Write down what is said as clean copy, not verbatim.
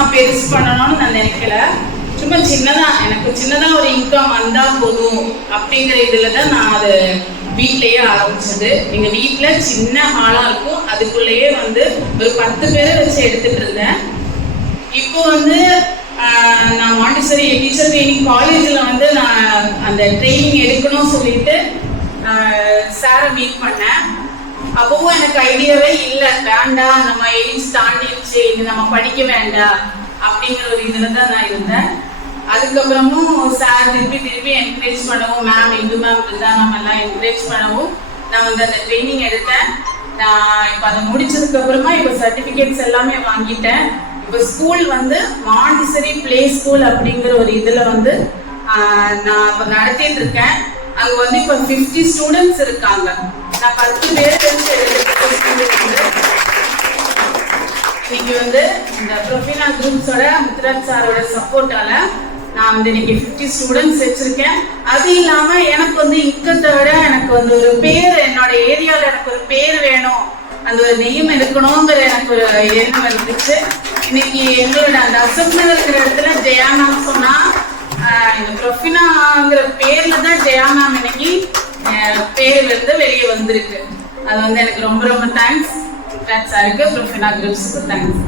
நான் பெருசு பண்ணணும்னு நான் நினைக்கல. சும்மா எனக்கு சின்னதா ஒரு இன்கம் வந்தா போதும் அப்படிங்கிற இதுல தான் நான் அது வீட்லயே ஆரம்பிச்சது. எங்க வீட்டுல சின்ன ஹாலா இருக்கும், அதுக்குள்ளேயே வந்து ஒரு 10 பேரை வச்சு எடுத்துட்டு இருந்தேன். இப்போ வந்து நான் மாண்டிசரி டீச்சர் ட்ரைனிங் காலேஜில் வந்து நான் அந்த ட்ரைனிங் எடுக்கணும்னு சொல்லிட்டு சாரை மீட் பண்ணேன். அப்பவும் எனக்கு ஐடியாவே இல்லை, வேண்டாம் நம்ம ஏஜ் தாண்டிடுச்சு, இது நம்ம படிக்க வேண்டாம் அப்படிங்கிற ஒரு இதில் தான் நான் இருந்தேன். அதுக்கப்புறமும் சார் திருப்பி என்கரேஜ் பண்ணவும், மேம் இந்து மேம் இருந்தால் நம்ம எல்லாம் என்கரேஜ் பண்ணவும் நான் வந்து அந்த ட்ரைனிங் எடுத்தேன். நான் இப்போ அதை முடிச்சதுக்கு அப்புறமா இப்போ சர்டிஃபிகேட்ஸ் எல்லாமே வாங்கிட்டேன். இப்போ ஸ்கூல் வந்து மாண்டிசரி பிளே ஸ்கூல் அப்படிங்கிற ஒரு இதில் வந்து நான் இப்போ நடத்திட்டு இருக்கேன். அங்கே வந்து இப்போ 50 ஸ்டூடெண்ட்ஸ் இருக்காங்க. நான் 10 பேர் வச்சு இன்னைக்கு வந்து இந்த ப்ரொஃபினா குரூப்ஸோட முத்துராஜ் சாரோட சப்போர்ட்டால நான் வந்து இன்னைக்கு 50 ஸ்டூடெண்ட்ஸ் வச்சிருக்கேன். அது இல்லாம எனக்கு வந்து இன்கத்தை விட எனக்கு வந்து ஒரு பேர், என்னோட ஏரியால எனக்கு ஒரு பேர் வேணும், அந்த ஒரு நெய்யம் எடுக்கணுங்கிற எனக்கு ஒரு எண்ணம் இருந்துச்சு. இன்னைக்கு எங்களோட அந்த அசப்னங்கிற இடத்துல ஜெயா மேம் சொன்னா, இந்த ப்ரொஃபினாங்கிற பேர்ல தான் ஜெயா மேம் இன்னைக்கு பேர் வந்து வெளியே வந்திருக்கு. அது வந்து எனக்கு ரொம்ப ரொம்ப தேங்க்ஸ். முத்துராஜ் சாருக்கு, ப்ரொஃபினா குரூப்ஸுக்கு தேங்க்ஸ்.